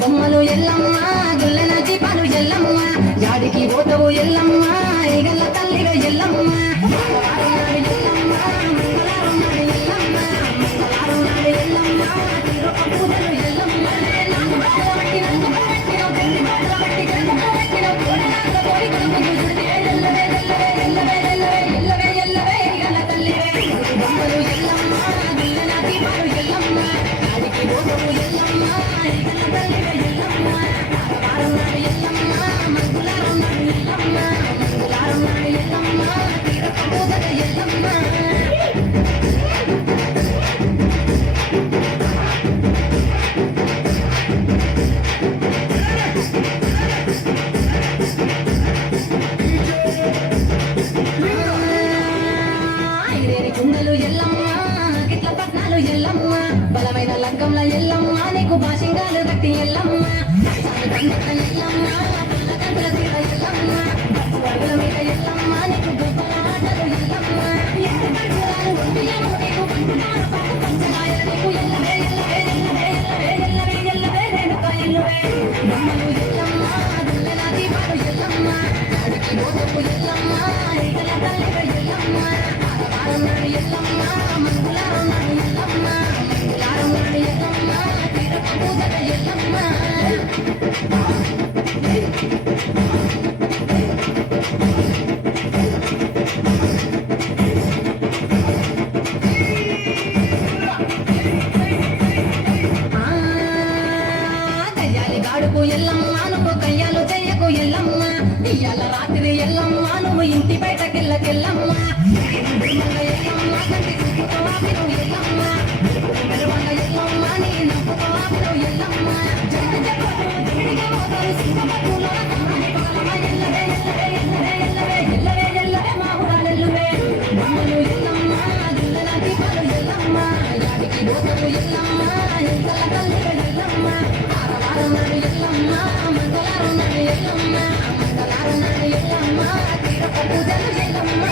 బొమ్మలు ఎల్లమ్మ గుల్లెన దీపాలు ఎల్లమ్మ యాడికి పోతావు ఎల్లమ్మ ఈగల తల్లిగా ఎల్లమ్మ బలమైన లంకంలో ఎల్లమ్మ నీకు భాషంగాలు కట్టి ఎల్లమ్మ ఎల్లమ్మ నీకు గొప్ప ఆటలు ఎల్లమ్మ గాడుకు ఎల్లమ్మ నువ్వు కయ్యాలు చెయ్యకు ఎల్లమ్మ ఇయ్యాల రాత్రి ఎల్లమ్మ నువ్వు ఇంటి బయటకెళ్ళకెళ్ళమ్మ ఎల్లమ్మ కంటి ఎల్లమ్మ ఎల్లమ్మ నీ నవ్వుతో ఎల్లమ్మ ఎల్లవే మా ఊరాలెల్లువే బొమ్మలు ఎల్లమ్మ గుల్లెల దీపాలు ఎల్లమ్మ యాడికి పోతావు ఎల్లమ్మ ఇంతల తల్లి ఎల్లమ్మ ఎల్లమ్మ మంగళారున్నాడు ఎల్లమ్మ మంగళారున్నాడు ఎల్లమ్మ తీరపు పూజలు ఎల్లమ్మ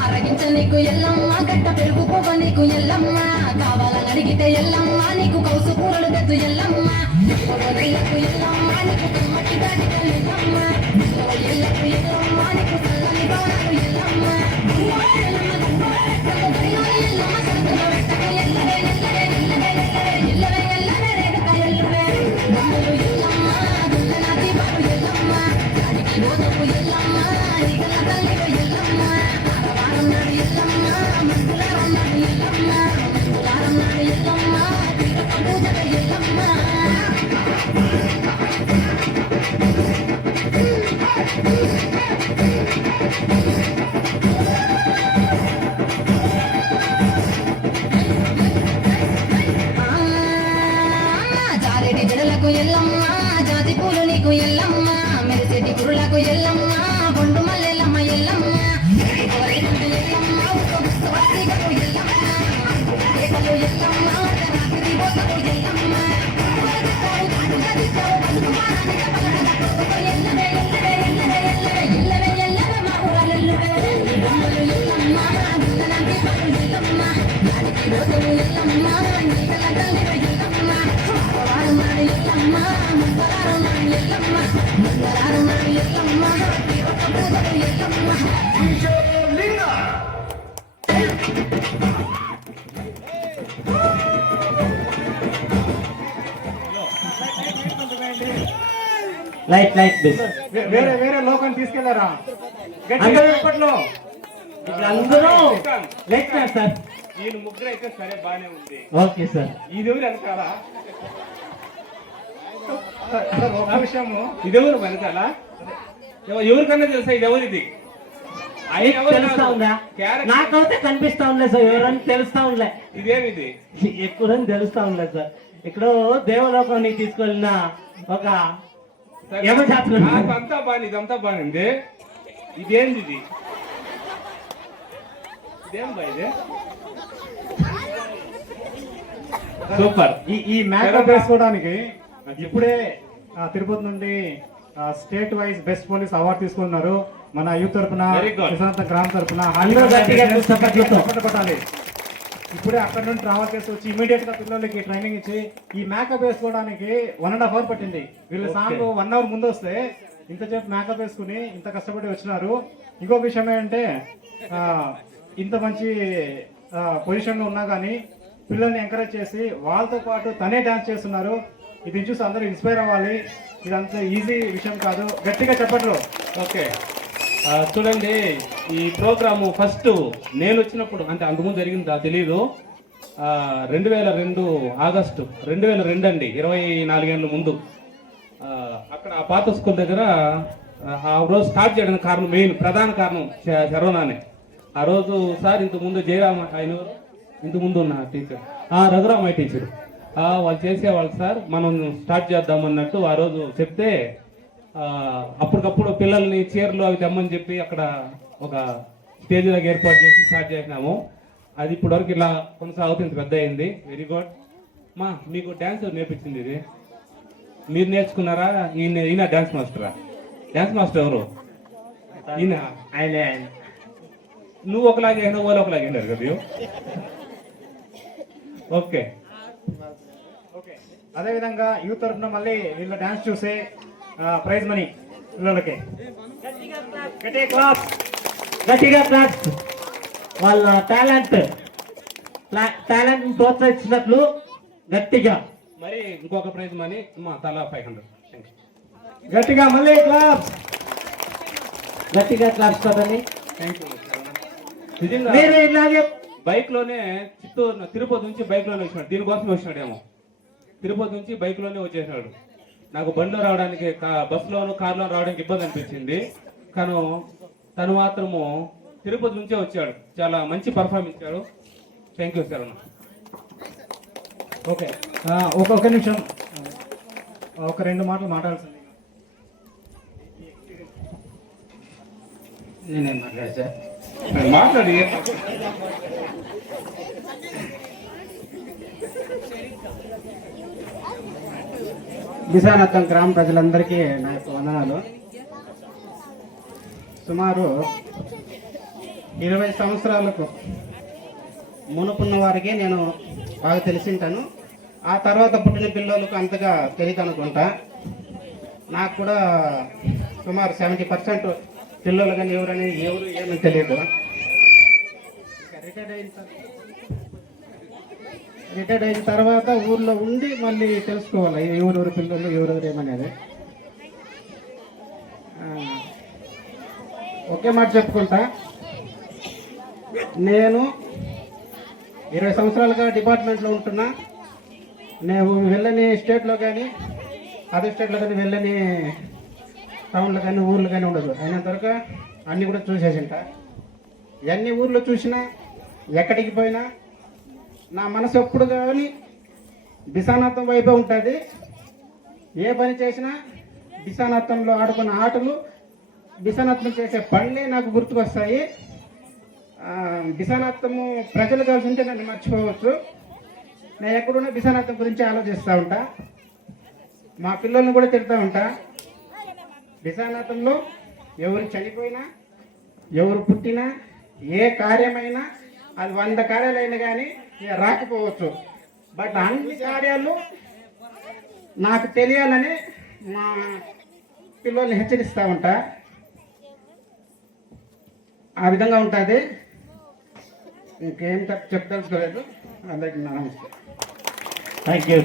అరగించ నీకు ఎల్లమ్మ గట్ట పెరుగుకోవ నీకు ఎల్లమ్మ కావాలని అడిగితే ఎల్లమ్మ నీకు కౌసు కూరలు తెచ్చు ఎల్లమ్మ ఎల్లకు ఎల్లమ్మ నీకు కమ్మటి దాటిక ఎల్లమ్మ ఎల్లకు ఎల్లమ్మ నీకు చల్లని భవనాలు ఎల్లమ్మ బొమ్మలు ఎల్లమ్మ గుల్లెన దీపాలు ఎల్లమ్మ యాడికి పోతావు ఎల్లమ్మ ఈగల తల్లిగా ఎల్లమ్మ ఆడవారన్నాడు ఎల్లమ్మ మంగులారన్నాడు ఎల్లమ్మ మంగులారన్నాడు ఎల్లమ్మ తీరపు పూజగా ఎల్లమ్మ జారెడి జడలకు ఎల్లమ్మ జాతి పూలు నీకు ఎల్లమ్మ మెరిసెటి కురులకు ఎల్లమ్మ బొండు మల్లెల్లమ్మ ఎల్లమ్మ ఎల్లమ్మ ఎల్లమ్మ రాత్రి పోతకు ఎల్లమ్మ ఎల్లవే మా ఊరాలెల్లువే బొమ్మలు ఎల్లమ్మ గుల్లెన దీపాలు ఎల్లమ్మ యాడికి పోతావు ఎల్లమ్మ నీగల తల్లిగా ఎల్లమ్మ ఆడవారన్నాడు ఎల్లమ్మ మంగళారున్నాడు ఎల్లమ్మ మంగళారున్నాడు ఎల్లమ్మ తీరపు పూజలు ఎల్లమ్మ లైట్ వేరే వేరే లోకం తీసుకెళ్లారా అందరూ లైట్ సార్ ఈయన ముగ్గురు అయితే సరే బానే ఉంది. Okay sir. ఇదెవరు వెనకాల ఒక విషయము ఇదెవరు వెనకాల ఎవరికన్నా తెలుసా ఇదెవరు ఇది తెలుస్తా ఉందా? నాకైతే కనిపిస్తా ఉండలే సార్, ఎవరని తెలుస్తా ఉండలే. ఇదేమిది ఎక్కువని తెలుస్తా ఉండలేదు సార్. ఇక్కడ దేవలోకానికి తీసుకెళ్ళిన ఒక అంతా బాగా ఇదంతా బాగుంది. ఇదేంది ఇది ఇదేం బా ఇది సూపర్. ఈ మేకప్ వేసుకోవడానికి ఇప్పుడే తిరుపతి నుండి state wise best police award తీసుకున్నారు. మన యూత్ తరపున, Very good. విశ్వనాథ గ్రామ్ తరపున అందరూ గట్టిగా చప్పట్లతో. కొట్టాలి. ఇప్పుడే అక్కడ నుండి ట్రావెల్ చేసి వచ్చి ఇమీడియట్ గా పిల్లలకి ట్రైనింగ్ ఇచ్చి ఈ మేకప్ వేసుకోవడానికి 1.5 hour పట్టింది. వీళ్ళ సాంగ్ 1 hour ముందు వస్తే ఇంతసేపు మేకప్ వేసుకుని ఇంత కష్టపడి వచ్చినారు. ఇంకో విషయం ఏంటంటే ఇంత మంచి పొజిషన్ లో ఉన్నా కానీ పిల్లల్ని ఎంకరేజ్ చేసి వాళ్ళతో పాటు తనే డాన్స్ చేస్తున్నారు. ఇది చూసి అందరూ ఇన్స్పైర్ అవ్వాలి. ఇదంతా ఈజీ విషయం కాదు. గట్టిగా చెప్పట్లు. ఓకే. చూడండి, ఈ ప్రోగ్రాము ఫస్ట్ నేను వచ్చినప్పుడు, అంటే అంతకుముందు జరిగిందా తెలీదు, 2002 ఆగస్టు 2002 అండి, 24 ఏళ్ళ ముందు అక్కడ ఆ పాత స్కూల్ దగ్గర ఆ రోజు స్టార్ట్ చేయడానికి కారణం, ప్రధాన కారణం శరవణానే. ఆ రోజు సార్ ఇంతకు ముందు జయరామ, ఆయన ఇంతకు ముందు ఉన్న టీచర్ రఘురామయ్య టీచర్, వాళ్ళు చేసేవాళ్ళు సార్, మనం స్టార్ట్ చేద్దాం అన్నట్టు ఆ రోజు చెప్తే అప్పటికప్పుడు పిల్లల్ని చీరలు అవి తెమ్మని చెప్పి అక్కడ ఒక స్టేజ్ లాగా ఏర్పాటు చేసి స్టార్ట్ చేసినాము. అది ఇప్పటి వరకు ఇలా కొనసాగుతుంది, పెద్ద అయింది. Very good. మీకు డ్యాన్స్ నేర్పించింది ఇది మీరు నేర్చుకున్నారా? ఈయన డ్యాన్స్ మాస్టరా? డ్యాన్స్ మాస్టర్ ఎవరు? ఈయన. ఆయనే. నువ్వు ఒకలాగే అయినా వాళ్ళు ఒకలాగే అయినారు కదా. ఓకే. అదే విధంగా యూత్ తరఫున మళ్ళీ వీళ్ళ డాన్స్ చూసి ప్రైజ్ మనీ పిల్లలకి గట్టిగా క్లాస్. వాళ్ళ టాలెంట్ ప్రోత్సహించినట్లు గట్టిగా మరి ఇంకొక ప్రైజ్ మనీ తలా 500. గట్టిగా మళ్ళీ క్లాస్. గట్టిగా క్లాస్ కదండి. నిజంగా మీరు ఇలాగే బైక్ లోనే చిత్తూరు తిరుపతి నుంచి బైక్ లోనే వచ్చినాడు. దీనికోసమే వచ్చినాడేమో. తిరుపతి నుంచి బైక్ లోనే వచ్చేసినాడు. నాకు బండిలో రావడానికి, బస్సులోను కార్లో రావడానికి ఇబ్బంది అనిపించింది. కానీ తను మాత్రము తిరుపతి నుంచే వచ్చాడు. చాలా మంచి పర్ఫార్మెన్స్ ఇచ్చాడు. Thank you sir. ఓకే, ఒక్క నిమిషం, ఒక 2 మాటలు మాట్లాడాల్సింది. నేనేం మాట్లాడా సార్? మాట్లాడి విశాఖపట్నం గ్రామ ప్రజలందరికీ నా యొక్క వందనాలు. సుమారు 20 సంవత్సరాలకు మునుపున్న వారికి నేను బాగా తెలిసింటాను. ఆ తర్వాత పుట్టిన పిల్లలకు అంతగా తెలియదు అనుకుంటా. నాకు కూడా సుమారు 70% పిల్లలు కానీ ఎవరు ఏమని తెలియదు. రిటైర్డ్ అయిన తర్వాత ఊర్లో ఉండి మళ్ళీ తెలుసుకోవాలి ఎవరెవరు పిల్లలు ఎవరెవరు ఏమనేది. ఒకే మాట చెప్పుకుంటా, నేను 20 సంవత్సరాలుగా డిపార్ట్మెంట్లో ఉంటున్నా. నేను వెళ్ళని స్టేట్లో కానీ అదర్ స్టేట్లో కానీ వెళ్ళని టౌన్లో కానీ ఊర్లో కానీ ఉండదు. అయినంతవరకు అన్నీ కూడా చూసేసింట. ఎన్ని ఊర్లో చూసినా ఎక్కడికి పోయినా నా మనసు ఎప్పుడు కానీ బిసానాథం వైపే ఉంటుంది. ఏ పని చేసినా బిసానాథంలో ఆడుకున్న ఆటలు, బిసానాథం చేసే పనులే నాకు గుర్తుకొస్తాయి. బిసానాథము ప్రజలు కలిసి ఉంటే నన్ను మర్చిపోవచ్చు. నేను ఎక్కడున్నా బిసానాథం గురించి ఆలోచిస్తూ ఉంటా. మా పిల్లల్ని కూడా తిడుతూ ఉంటా. బిసానాథంలో ఎవరు చనిపోయినా, ఎవరు పుట్టినా, ఏ కార్యమైనా, అది 100 కార్యాలైనా కానీ రాకపోవచ్చు. బట్ అన్ని కార్యాలు నాకు తెలియాలని మా పిల్లల్ని హెచ్చరిస్తూ ఉంటా. ఆ విధంగా ఉంటుంది. ఇంకేం చెప్పదలుచుకోలేదు. అందరికీ నమస్తే. Thank you.